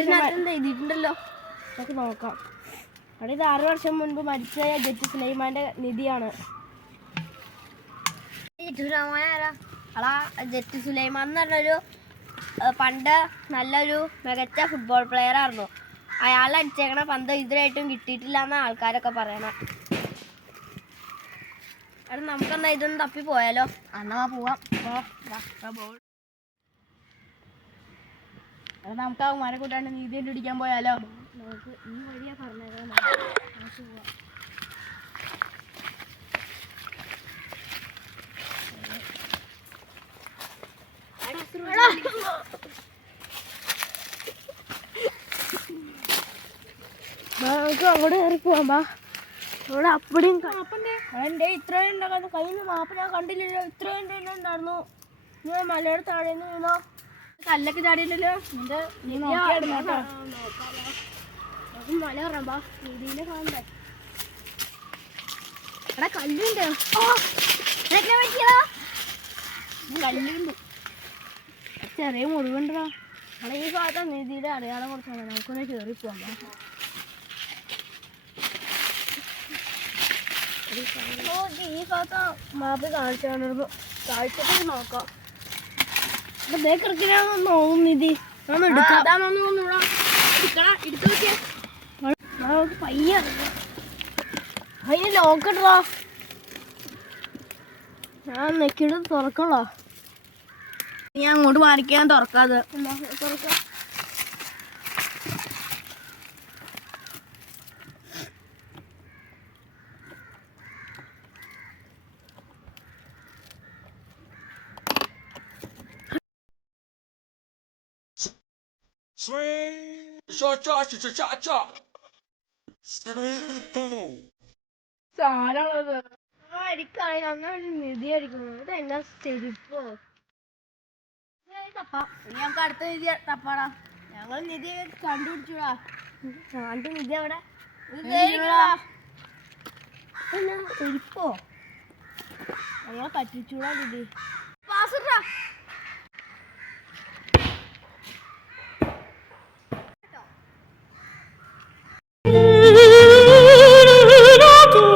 എഴുതിയിട്ടുണ്ടല്ലോ, നമുക്ക് നോക്കാം. അവിടെ ഇത് 6 വർഷം മുൻപ് മരിച്ച ജെറ്റ് സുലൈമാന്റെ നിധിയാണ്. അടാ, ജെറ്റ് സുലൈമാൻ എന്ന് പറഞ്ഞൊരു പണ്ട് നല്ലൊരു മികച്ച ഫുട്ബോൾ പ്ലെയർ ആയിരുന്നു. അയാൾ അടിച്ചേക്കണ പന്ത് ഇതിലായിട്ടും കിട്ടിയിട്ടില്ല എന്നാണ് ആൾക്കാരൊക്കെ പറയണേ. അവിടെ നമുക്കെന്നാ ഇതൊന്ന് തപ്പി പോയാലോ? എന്നാ പോവാം. നമുക്ക് ആ മര കൂട്ടാണ്ട് നീതി കണ്ടുപിടിക്കാൻ പോയാലോ? നമുക്ക് ഈ വഴിയാ പറഞ്ഞേക്കാം. നമുക്ക് പോവാം. നമുക്ക് അവിടെ കയറി പോവാം. അവിടെ അപ്പടിയും എൻ്റെ ഇത്രയും ഉണ്ടാകാൻ കയ്യിൽ നിന്ന് മാപ്പ് ഞാൻ കണ്ടില്ലല്ലോ. ഇത്രയും ഉണ്ടായിരുന്നു. ഞാൻ മലയുടെ താഴെ നിന്ന് വീണോ? കല്ലൊക്കെ ചാടിയില്ലല്ലോ. മല കയറാം. രീതിയിലെ കാണണ്ടേ? എടാ, കല്ലുണ്ട്. കല്ലുണ്ട്, ചെറിയ മുറിവുണ്ടോ? അവിടെ ഈ ഭാഗത്ത് നിധിയുടെ അടയാളം കൊടുത്താണ്. നമുക്കൊന്ന് കയറി പോവാം. ഈ ഭാഗത്ത് മാപ്പ് കാണിച്ചാണ്. കാഴ്ചക്ക് നോക്കാം. കിടക്കിനാന്ന് തോന്നും നിധി. പയ്യ അതിന് ലോക്കിട്ടോ. ഞാൻ നെക്കിട്ട് തുറക്കണോ? ഞാൻ അങ്ങോട്ട് മാറിക്കാൻ തുറക്കാതെ. തുറക്കാം. സാധനമുള്ളത് അടിക്കായി അങ്ങനെ നിധി അടിക്കുന്നു. ഇതെന്നാ ചെരുപ്പോ? നമുക്ക് അടുത്ത നിധി തപ്പാടാ. ഞങ്ങൾ നിധി കണ്ടുപിടിച്ചൂടാ. നിധി അവിടെ ചെരുപ്പോ? ഞങ്ങളെ പറ്റിച്ചൂടാ നിധി.